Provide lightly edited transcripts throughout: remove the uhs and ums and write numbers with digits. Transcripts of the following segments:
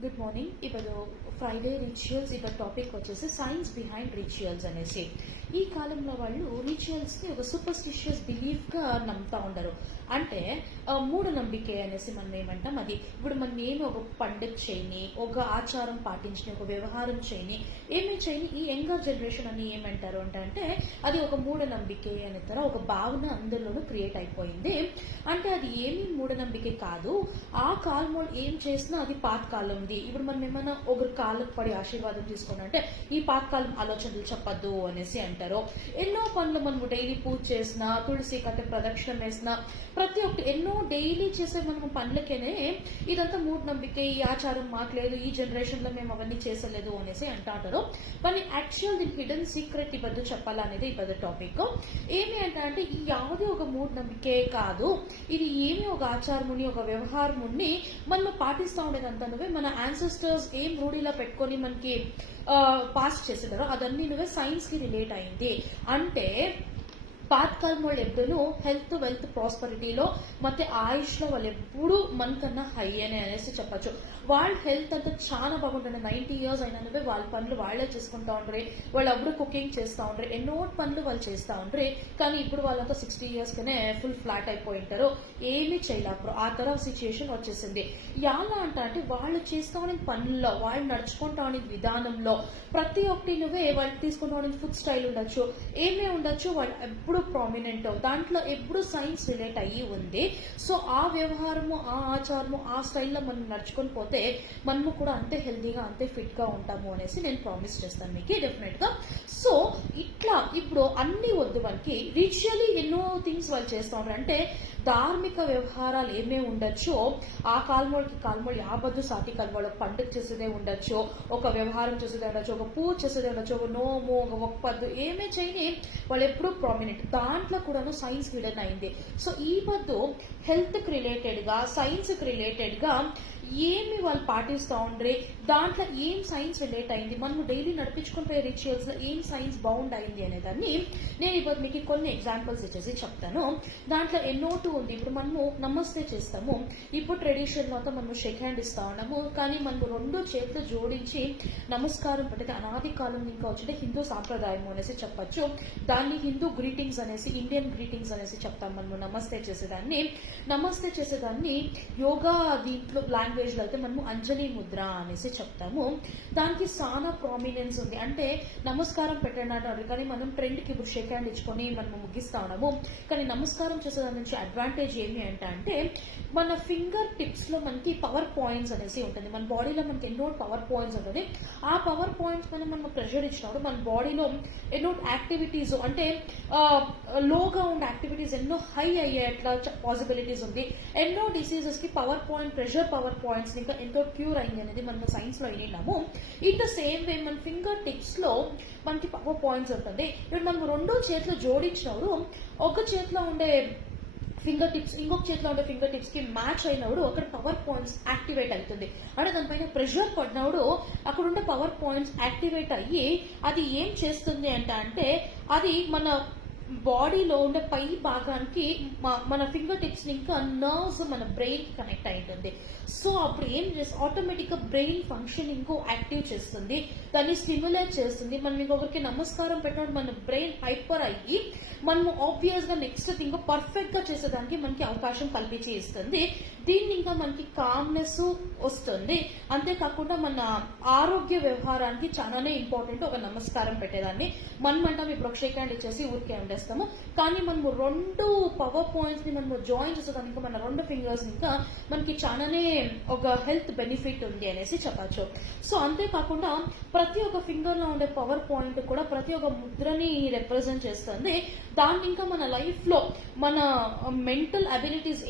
Good morning. ఇప్పుడు Friday rituals topic వచ్చేసి science behind rituals అనేసి. ఈ కాలంలో వాళ్ళు రిచువల్స్ని ఒక సూపర్స్టిషియస్ బిలీఫ్గా నమ్ముతూ ఉండరు. అంటే మూఢనమ్మికే అనేసి మనం ఏమంటాం. అది ఇప్పుడు మనం ఏమి ఒక పండుగ చేయని, ఒక ఆచారం పాటించని, ఒక వ్యవహారం చేయని, ఏమీ చేయని ఈ యంగర్ జనరేషన్ అని ఏమంటారు అంటే అది ఒక మూఢనమ్మికే అనే తర ఒక భావన అందరిలోనూ క్రియేట్ అయిపోయింది. అంటే అది ఏమీ మూఢనమ్మికే కాదు. ఆ కాలంలో ఏం చేసినా అది పాతకాలంది. ఇప్పుడు మనం ఏమైనా ఒకరి కాళ్ళకు పడి ఆశీర్వాదం తీసుకోండి అంటే ఈ పాతకాలం ఆలోచనలు చెప్పద్దు అనేసి అంటారు. ఎన్నో పనులు మనము డైలీ పూజ చేసినా, తులసి కట్ట ప్రదక్షిణం వేసినా, ప్రతి ఒక్కటి ఎన్నో డైలీ చేసే మనము పనులకేనే ఇదంతా మూఢనమ్మిక, ఈ ఆచారం మాట్లేదు, ఈ జనరేషన్ లో మేము అవన్నీ చేసలేదు అనేసి అంటారు. కానీ యాక్చువల్ దీని హిడెన్ సీక్రెట్ ఈ బద్దు చెప్పాలనేది ఈ బద్దు టాపిక్. ఏమి అంటే ఈ యావది ఒక మూఢనమ్మికే కాదు, ఇది ఏమి ఒక ఆచారముని, ఒక వ్యవహారముని మనం పాటిస్తూ ఉండేదంతా నువ్వే మన యాన్సెస్టర్స్ ఏం రూఢిలా పెట్టుకొని మనకి పాస్ చేసేదారో అదన్నీ నువ్వే సైన్స్ కి రిలేట్ అయింది. అంటే పాతకాలం వాళ్ళు ఎప్పుడూ హెల్త్, వెల్త్, ప్రాస్పరిటీలో ಮತ್ತೆ ఆయుష్లో వాళ్ళు ఎప్పుడు మనకన్నా హై అనేసి చెప్పచ్చు. వాళ్ళ హెల్త్ అంతా చాలా బాగుంటుంది. 90 years అయినా వాళ్ళ పనులు వాళ్ళే చేసుకుంటా ఉండ్రి, వాళ్ళు అప్పుడు కుకింగ్ చేస్తూ ఉండ్రి, ఎన్నో పనులు వాళ్ళు చేస్తూ ఉండ్రి. కానీ ఇప్పుడు వాళ్ళంతా 60 years కనే ఫుల్ ఫ్లాట్ అయిపోయి ఉంటారు, ఏమీ చేయలేరు. ఆ తర సిచ్యుయేషన్ వచ్చేసింది. ఎలా అంటే వాళ్ళు చేస్తూ ఉన్న పనుల్లో, వాళ్ళు నడుచుకుంటా ఉన్న విధానంలో ప్రతి ఒక్కటి నువ్వే వాళ్ళు తీసుకుంటా ఉన్న ఫుడ్ స్టైల్ ఉండొచ్చు, ఏమే ఉండొచ్చు, వాళ్ళు ఎప్పుడు ప్రామినెంట్ దాంట్లో ఎప్పుడు సైన్స్ రిలేట్ అయ్యి ఉంది. సో ఆ వ్యవహారము, ఆ ఆచారము, ఆ స్టైల్లో మనం నడుచుకొని పోతే మనము కూడా అంతే హెల్దీగా, అంతే ఫిట్ గా ఉంటాము అనేసి నేను ప్రామిస్ చేస్తాను మీకు డెఫినెట్ గా. సో ఇట్లా ఇప్పుడు అన్ని వద్దు మనకి రిచువల్లీ ఎన్నో థింగ్స్ వాళ్ళు చేస్తూ ఉంటారు. అంటే ధార్మిక వ్యవహారాలు ఏమే ఉండొచ్చో ఆ కాల్మోళ్ళకి యాబద్దు సాటి కలవాళ్ళు పండుగ చేసేదే ఉండొచ్చు, ఒక వ్యవహారం చేసేదే ఉండొచ్చు, ఒక పూజ చేసేదే ఉండొచ్చు, ఒక నోము, ఒక పద్దు ఏమే చేయని వాళ్ళు ఎప్పుడూ ప్రామినెంట్. దాంట్లో కూడాను సైన్స్ హిడెన్ అయింది. సో ఈ పద్దు హెల్త్ కి రిలేటెడ్ గా, సైన్స్ కి రిలేటెడ్ గా ఏమి వాళ్ళు పాటిస్తూ ఉండ్రి, దాంట్లో ఏం సైన్స్ రిలేట్ అయింది, మనం డైలీ నడిపించుకుంటే రిచువల్స్ లో ఏం సైన్స్ బౌండ్ అయింది అనేదాన్ని నేను ఇప్పుడు మీకు కొన్ని ఎగ్జాంపుల్స్ ఇచ్చేసి చెప్తాను. దాంట్లో ఎన్నోటు ఉంది. ఇప్పుడు మనము నమస్తే చేస్తాము, ఇప్పుడు ట్రెడిషన్ లో మనము షేక్ హ్యాండ్ ఇస్తా ఉన్నాము. కానీ మనము రెండు చేతులు జోడించి నమస్కారం పెట్టేది అనాది కాలం ఇంకా వచ్చే హిందూ సాంప్రదాయం అనేసి చెప్పచ్చు. దాన్ని హిందూ గ్రీటింగ్స్ అనేసి, ఇండియన్ గ్రీటింగ్స్ అనేసి చెప్తాం. మనము నమస్తే చేసేదాన్ని యోగా దీంట్లో లాంగ్వేజ్ లో అయితే మనము అంజలి ముద్ర అనేసి చెప్తాము. దానికి చాలా ప్రామినెన్స్ ఉంది. అంటే నమస్కారం పెట్టండి అంటారు, కానీ మనం ట్రెండ్ కి ఇప్పుడు షేక్ హ్యాండ్ ఇచ్చుకొని మనము ముగిస్తా ఉన్నాము. కానీ నమస్కారం చేసేదాని నుంచి అడ్వాంటేజ్ ఏమి అంటే మన ఫింగర్ టిప్స్ లో మనకి పవర్ పాయింట్స్ అనేసి ఉంటుంది. మన బాడీలో మనకి ఎన్నో పవర్ పాయింట్స్ ఉంటుంది. ఆ పవర్ పాయింట్స్ మనం ప్రెషర్ ఇచ్చినప్పుడు మన బాడీలో ఎన్నో యాక్టివిటీస్, అంటే లోగా ఉండే యాక్టివిటీస్ ఎన్నో హై అయ్యే అట్లా పాసిబిలిటీస్ ఉంది. ఎన్నో డిసీజెస్ కి power point, pressure power points ఇంకా ఎంతో క్యూర్ అయింది అనేది మనం సైన్స్ లో విన్నాము. ఇన్ ద సేమ్ వే మన ఫింగర్ టిప్స్ లో మనకి పవర్ పాయింట్స్ ఉంటుంది. ఇప్పుడు మనం రెండో చేతిలో జోడించినప్పుడు ఒక చేతిలో ఉండే ఫింగర్ టిప్స్ ఇంకొక చేతిలో ఉండే ఫింగర్ టిప్స్ కి మ్యాచ్ అయినప్పుడు అక్కడ పవర్ పాయింట్స్ యాక్టివేట్ అవుతుంది. అంటే దానిపైన ప్రెషర్ పడినప్పుడు అక్కడ ఉండే పవర్ పాయింట్స్ యాక్టివేట్ అయ్యి అది ఏం చేస్తుంది అంటే అది మన బాడీలో ఉండే పై భాగానికి మన ఫింగర్ టిప్స్ ఇంకా నర్వ్స్ మన బ్రెయిన్ కనెక్ట్ అవుతుంది. సో అప్పుడు ఏం చేస్తుంది, ఆటోమేటిక్ గా బ్రెయిన్ ఫంక్షనింగ్ యాక్టివ్ చేస్తుంది, దాన్ని స్టిమ్యులేట్ చేస్తుంది. మనం ఇంకొకరికి నమస్కారం పెట్టినప్పుడు మన బ్రెయిన్ హైపర్ అయ్యి మనము ఆబ్వియస్ గా నెక్స్ట్ థింగ్ పర్ఫెక్ట్ గా చేసేదానికి మనకి అవకాశం కల్పించి ఇస్తుంది. దీన్ని ఇంకా మనకి కామ్నెస్ వస్తుంది. అంతేకాకుండా మన ఆరోగ్య వ్యవహారానికి చాలానే ఇంపార్టెంట్ ఒక నమస్కారం పెట్టేదాన్ని. మనం అంటాం ఇప్పుడు ఒక షేక్ హ్యాండ్ ఇచ్చేసి ఊరికే ఉండేస్తాము, కానీ మనము రెండు పవర్ పాయింట్స్ ని మనము జాయిన్ చేసేదానికి మన రెండు ఫింగర్స్ ఇంకా మనకి చాలానే ఒక హెల్త్ బెనిఫిట్ ఉంది అనేసి చెప్పచ్చు. సో అంతేకాకుండా ప్రతి ఒక్క ఫింగర్ లో ఉండే పవర్ పాయింట్ కూడా ప్రతి ఒక్క ముద్రని రిప్రజెంట్ చేస్తుంది. దాన్ని ఇంకా మన లైఫ్ లో మన మెంటల్ అబిలిటీస్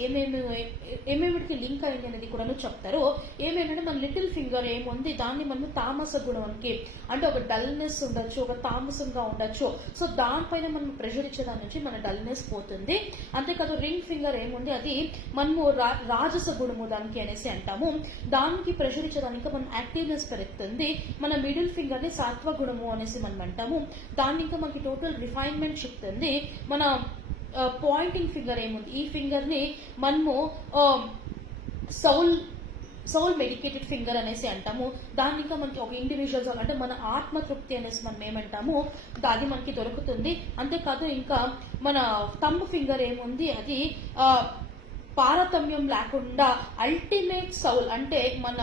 ఏమేమిటికి లింక్ అయింది అనేది కూడా చెప్తారు. ఏమేంటంటే మన లిటిల్ ఫింగర్ ఏముంది దాన్ని మనం తామస గుణంకి, అంటే ఒక డల్నెస్ ఉండొచ్చు, ఒక తామసంగా ఉండొచ్చు. సో దానిపైన మనం ప్రెషర్ ఇచ్చేదాని నుంచి మన డల్నెస్ పోతుంది. అంతేకాదు రింగ్ ఫింగర్ ఏముంది అది మనము రాజస గుణము దానికి అనేసి అంటాము. దానికి ప్రెషర్ ఇచ్చేదానికి మన యాక్టివ్నెస్ పెరుగుతుంది. మన మిడిల్ ఫింగర్ ని సాత్వ గుణము అనేసి మనం అంటాము. దాన్ని ఇంకా మనకి టోటల్ రిఫైన్మెంట్ చెప్తుంది. మన పాయింటింగ్ ఫింగర్ ఏముంది, ఈ ఫింగర్ ని మనము సౌల్ సోల్ మెడికేటెడ్ ఫింగర్ అనేసి అంటాము. దాన్ని ఇంకా మనకి ఒక ఇండివిజువల్స్ అంటే మన ఆత్మతృప్తి అనేసి మనం ఏమంటాము, అది మనకి దొరుకుతుంది. అంతేకాదు ఇంకా మన థంబ్ ఫింగర్ ఏముంది, అది తారతమ్యం లేకుండా అల్టిమేట్ సౌల్ అంటే మన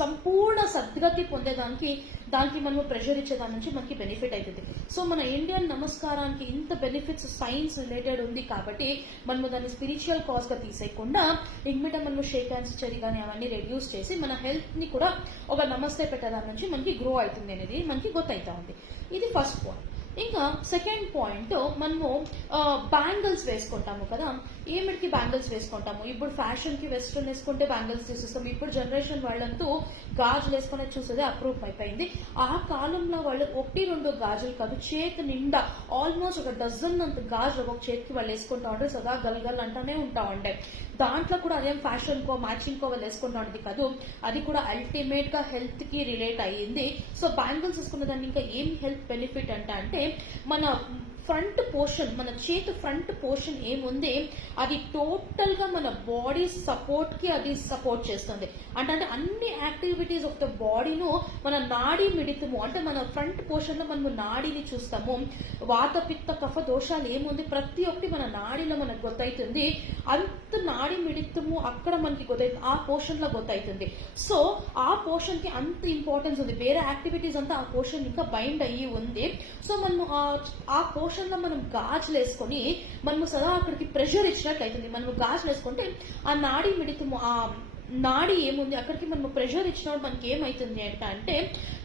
సంపూర్ణ సద్గతి పొందేదానికి దానికి మనము ప్రెషర్ ఇచ్చేదాని నుంచి మనకి బెనిఫిట్ అవుతుంది. సో మన ఇండియన్ నమస్కారానికి ఇంత బెనిఫిట్స్ సైన్స్ రిలేటెడ్ ఉంది కాబట్టి మనము దాన్ని స్పిరిచువల్ కాజ్ గా తీసేయకుండా ఇన్మిట మనము షేక్ హ్యాండ్స్ ఇచ్చేది కానీ అవన్నీ రెడ్యూస్ చేసి మన హెల్త్ ని కూడా ఒక నమస్తే పెట్టేదాని నుంచి మనకి గ్రో అవుతుంది అనేది మనకి గుర్తవుతా ఉంది. ఇది ఫస్ట్ పాయింట్. ఇంకా సెకండ్ పాయింట్, మనము బ్యాంగిల్స్ వేసుకుంటాము కదా. ఏమిటికి బ్యాంగిల్స్ వేసుకుంటాము? ఇప్పుడు ఫ్యాషన్ కి వెస్ట్రన్ వేసుకుంటే బ్యాంగిల్స్ తీసేస్తాం. ఇప్పుడు జనరేషన్ వాళ్ళంతూ గాజులు వేసుకునే చూసేదే అప్రూవ్ అయిపోయింది. ఆ కాలంలో వాళ్ళు 1-2 గాజులు కాదు, చేతి నిండా ఆల్మోస్ట్ ఒక డజన్ అంత గాజులు ఒక చేతికి వాళ్ళు వేసుకుంటా ఉంటే సదా గలగల్ అంటానే ఉంటా ఉండే. దాంట్లో కూడా అదేం ఫ్యాషన్ కో మ్యాచింగ్ కో వాళ్ళు వేసుకుంటా ఉండేది కాదు, అది కూడా అల్టిమేట్ గా హెల్త్ కి రిలేట్ అయ్యింది. సో బ్యాంగిల్స్ వేసుకున్న దాన్ని ఇంకా ఏం హెల్త్ బెనిఫిట్ అంటే మన ఫ్రంట్ పోర్షన్, మన చేతి ఫ్రంట్ పోర్షన్ ఏముంది అది టోటల్ గా మన బాడీ సపోర్ట్ కి అది సపోర్ట్ చేస్తుంది. అంటే అన్ని యాక్టివిటీస్ ఆఫ్ ద బాడీను మన నాడీ మిడితము అంటే మన ఫ్రంట్ పోర్షన్ లో మనము నాడీని చూస్తాము. వాత పిత్త కఫ దోషాలు ఏముంది ప్రతి ఒక్కటి మన నాడీలో మనకు గుర్తవుతుంది. అంత నాడీ మిడితము అక్కడ మనకి గుర్తవుతుంది, ఆ పోర్షన్ లో గుర్తవుతుంది. సో ఆ పోర్షన్ కి అంత ఇంపార్టెన్స్ ఉంది. వేరే యాక్టివిటీస్ అంతా ఆ పోర్షన్ ఇంకా బైండ్ అయ్యి ఉంది. సో మనము ఆ పోర్షన్ లో మనం గాజులు వేసుకొని మనము సదా అక్కడికి ప్రెషర్ ఇచ్చినట్టు అవుతుంది. మనము గాజులు వేసుకుంటే ఆ నాడీ మిడితము ఆ నాడి ఏముంది అక్కడికి మనం ప్రెషర్ ఇచ్చినప్పుడు మనకి ఏమైతుంది అంటే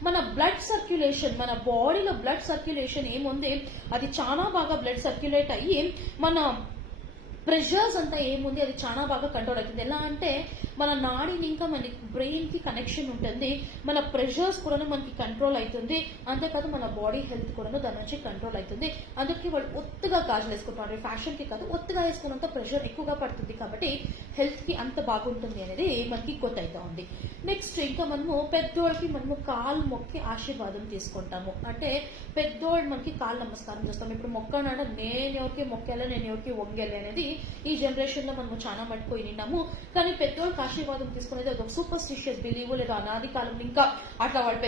మన బ్లడ్ సర్క్యులేషన్, మన బాడీలో బ్లడ్ సర్క్యులేషన్ ఏముంది అది చాలా బాగా బ్లడ్ సర్క్యులేట్ అయ్యి మన ప్రెషర్స్ అంతా ఏముంది అది చాలా బాగా కంట్రోల్ అవుతుంది. ఎలా అంటే మన నాడిని ఇంకా మన బ్రెయిన్ కి కనెక్షన్ ఉంటుంది, మన ప్రెషర్స్ కూడా మనకి కంట్రోల్ అవుతుంది. అంతేకాదు మన బాడీ హెల్త్ కూడా దాని నుంచి కంట్రోల్ అవుతుంది. అందుకే వాళ్ళు ఒత్తుగా గాజులు వేసుకుంటారు, ఫ్యాషన్ కి కాదు, ఒత్తుగా వేసుకున్నంత ప్రెషర్ ఎక్కువగా పడుతుంది కాబట్టి హెల్త్ కి అంత బాగుంటుంది అనేది మనకి కొత్త అవుతా ఉంది. నెక్స్ట్ ఇంకా మనము పెద్దోళ్ళకి మనము కాలు మొక్కి ఆశీర్వాదం తీసుకుంటాము. అంటే పెద్దోళ్ళు మనకి కాలు నమస్కారం చేస్తాం. ఇప్పుడు మొక్కనంటే నేను ఎవరికి మొక్కాలి, నేను ఎవరికి వంగాలి అనేది ఈ జనరేషన్ లో మనము చాలా మట్టుపోయి నిన్నాము. కానీ పెద్దోళ్ళకి ఆశీర్వాదం తీసుకునేది ఒక సూపర్స్టిషియస్ బిలీవ్ లేదా అనాది కాలం ఇంకా అట్లా వాళ్ళ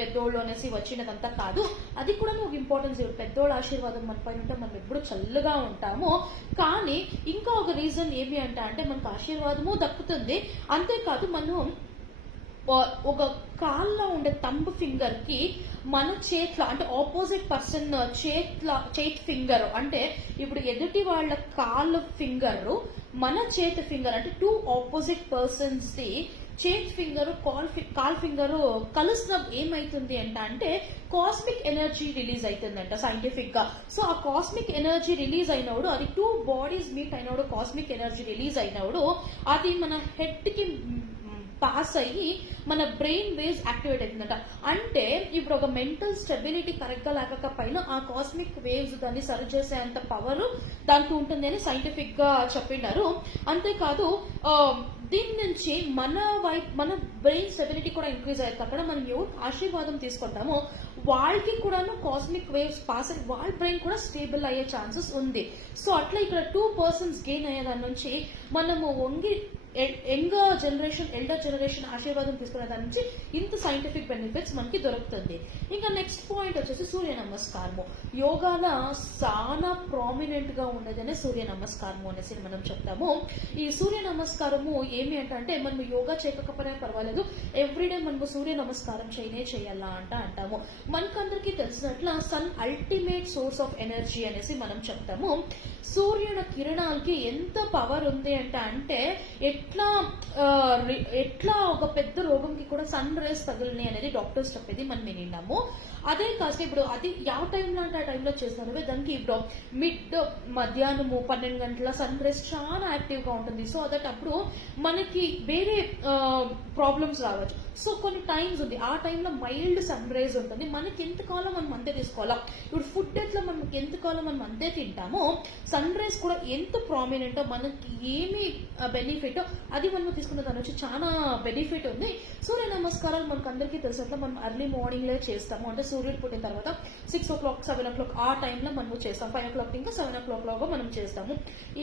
పెద్దోళ్ళు అనేసి వచ్చినదంతా కాదు. అది కూడా ఒక ఇంపార్టెన్స్. పెద్దోళ్ళ ఆశీర్వాదం మన పైన ఉంటే మనం ఎప్పుడు చల్లగా ఉంటాము. కానీ ఇంకా ఒక రీజన్ ఏమి అంటే మనకు ఆశీర్వాదము దక్కుతుంది. అంతేకాదు మనం ఒక కాల్లో ఉండే థంబ్ ఫింగర్ కి మన చేతిలో అంటే ఆపోజిట్ పర్సన్ చేతి ఫింగర్ అంటే ఇప్పుడు ఎదుటి వాళ్ళ కాళ్ళ ఫింగర్ మన చేతి ఫింగర్ అంటే 2 ఆపోజిట్ పర్సన్స్ ది చేతి ఫింగర్ కాల్ ఫింగర్ కలిసినప్పుడు ఏమైతుంది అంటే కాస్మిక్ ఎనర్జీ రిలీజ్ అవుతుందంట సైంటిఫిక్ గా. సో ఆ కాస్మిక్ ఎనర్జీ రిలీజ్ అయినప్పుడు అది 2 బాడీస్ మీట్ అయినప్పుడు కాస్మిక్ ఎనర్జీ రిలీజ్ అయినప్పుడు అది మన హెడ్ కి పాస్ అయ్యి మన బ్రెయిన్ వేవ్స్ యాక్టివేట్ అవుతుందట. అంటే ఇప్పుడు ఒక మెంటల్ స్టెబిలిటీ కరెక్ట్ గా లేకపోయినా ఆ కాస్మిక్ వేవ్స్ దాన్ని సరి చేసేంత పవర్ దానికి ఉంటుంది అని సైంటిఫిక్ గా చెప్పినారు. అంతేకాదు దీని నుంచి మన బ్రెయిన్ స్టెబిలిటీ కూడా ఇంక్రీజ్ అయ్యాక అక్కడ మనం ఎవరు ఆశీర్వాదం తీసుకుంటామో వాళ్ళకి కూడాను కాస్మిక్ వేవ్స్ పాస్ అయ్యి వాళ్ళ బ్రెయిన్ కూడా స్టేబుల్ అయ్యే ఛాన్సెస్ ఉంది. సో అట్లా ఇక్కడ 2 పర్సన్స్ గెయిన్ అయ్యే దాని నుంచి మనము ఎల్డర్ జనరేషన్ ఆశీర్వాదం తీసుకునే దాని నుంచి ఇంత సైంటిఫిక్ బెనిఫిట్స్ మనకి దొరుకుతుంది. ఇంకా నెక్స్ట్ పాయింట్ వచ్చేసి సూర్య నమస్కారము. యోగాలో చాలా ప్రామినెంట్ గా ఉండేదనే సూర్య నమస్కారము అనేసి మనం చెప్తాము. ఈ సూర్య నమస్కారము ఏమి అంటే మనం యోగా చేయకపోయినా పర్వాలేదు, ఎవ్రీడే మనము సూర్య నమస్కారం చేయాలా అంటాము. మనకందరికీ తెలిసినట్ల sun ultimate source of energy అనేసి మనం చెప్తాము. సూర్యుని కిరణాలకి ఎంత పవర్ ఉంది అంటే ఎట్లా ఒక పెద్ద రోగంకి కూడా సన్ రేస్ తగిలినాయి అనేది డాక్టర్స్ చెప్పేది మనం విన్నాము. అదే కాస్త ఇప్పుడు అది ಯಾವ టైంలో అంటే ఆ టైంలో చేస్తారు దానికి ఇప్పుడు మధ్యాహ్నము 12 గంటల సన్ రేస్ చాలా యాక్టివ్ గా ఉంటుంది. సో అప్పుడు మనకి వేరే ప్రాబ్లమ్స్ రావచ్చు. సో కొన్ని టైమ్స్ ఉంది, ఆ టైంలో మైల్డ్ సన్ రేస్ ఉంటుంది. మనకి ఎంతకాలం మనం అంతే తీసుకోవాలా. ఇప్పుడు ఫుడ్ ఎట్లా మనకి ఎంతకాలం మనం అంతే తింటామో సన్ రేస్ కూడా ఎంత ప్రామినెంటో మనకి ఏమి బెనిఫిట్ అది మనం తీసుకున్న దాని నుంచి చాలా చాలా బెనిఫిట్ ఉంది. సూర్య నమస్కారాలు మనకు అందరికీ తెలిసినట్లు మనం ఎర్లీ మార్నింగ్లో చేస్తాము. అంటే సూర్యుడు పుట్టిన తర్వాత 6 o'clock 7 o'clock ఆ టైంలో మనము చేస్తాం. 5 o'clock ఇంకా 7 o'clock మనం చేస్తాము.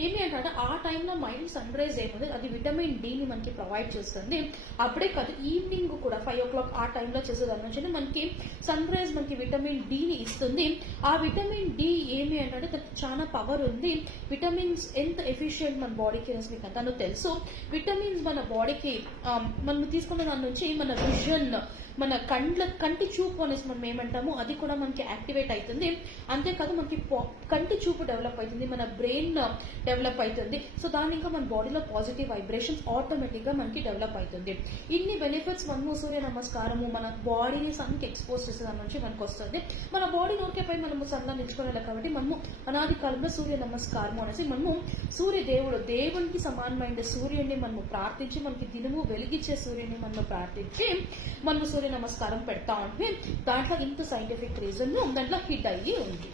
ఏమి అంటే ఆ టైంలో మైండ్ సన్ రైజ్ ఏముంది అది విటమిన్ డిని మనకి ప్రొవైడ్ చేస్తుంది. అప్పుడే కాదు ఈవినింగ్ కూడా 5 o'clock ఆ టైంలో చేసేదాని నుంచి మనకి సన్ రైజ్ మనకి విటమిన్ డిని ఇస్తుంది. ఆ విటమిన్ డి ఏమి అంటే దానికి చాలా పవర్ ఉంది. విటమిన్స్ ఎంత ఎఫిషియెంట్ మన బాడీకి అనేసి మీకు అంతా తెలుసు. విటమిన్స్ మన బాడీకి మనం తీసుకున్న దాని నుంచి మన విజన్, మన కంటి చూపు అనేసి మనం ఏమంటాము అది కూడా మనకి యాక్టివేట్ అవుతుంది. అంతేకాదు మనకి కంటి చూపు డెవలప్ అవుతుంది, మన బ్రెయిన్ డెవలప్ అవుతుంది. సో దాని ఇంకా మన బాడీలో పాజిటివ్ వైబ్రేషన్స్ ఆటోమేటిక్గా మనకి డెవలప్ అవుతుంది. ఇన్ని బెనిఫిట్స్ మనము సూర్య నమస్కారము మన బాడీని సన్కి ఎక్స్పోజ్ చేసే దాని నుంచి మనకు వస్తుంది. మన బాడీ నోకేపై మనము సన్లో నిల్చుకోవాలి కాబట్టి మనము అనాది కాలంలో సూర్య నమస్కారము అనేసి మనము దేవునికి సమానమైన సూర్యుడిని మనము ప్రార్థించి మనకి దినము వెలిగించే సూర్యుడిని మనము ప్రార్థించి మనము సూర్య నమస్కారం పెడతా ఉంటే దాంట్లో ఇంత సైంటిఫిక్ రీజన్ దాంట్లో హిట్ అయ్యి ఉంది.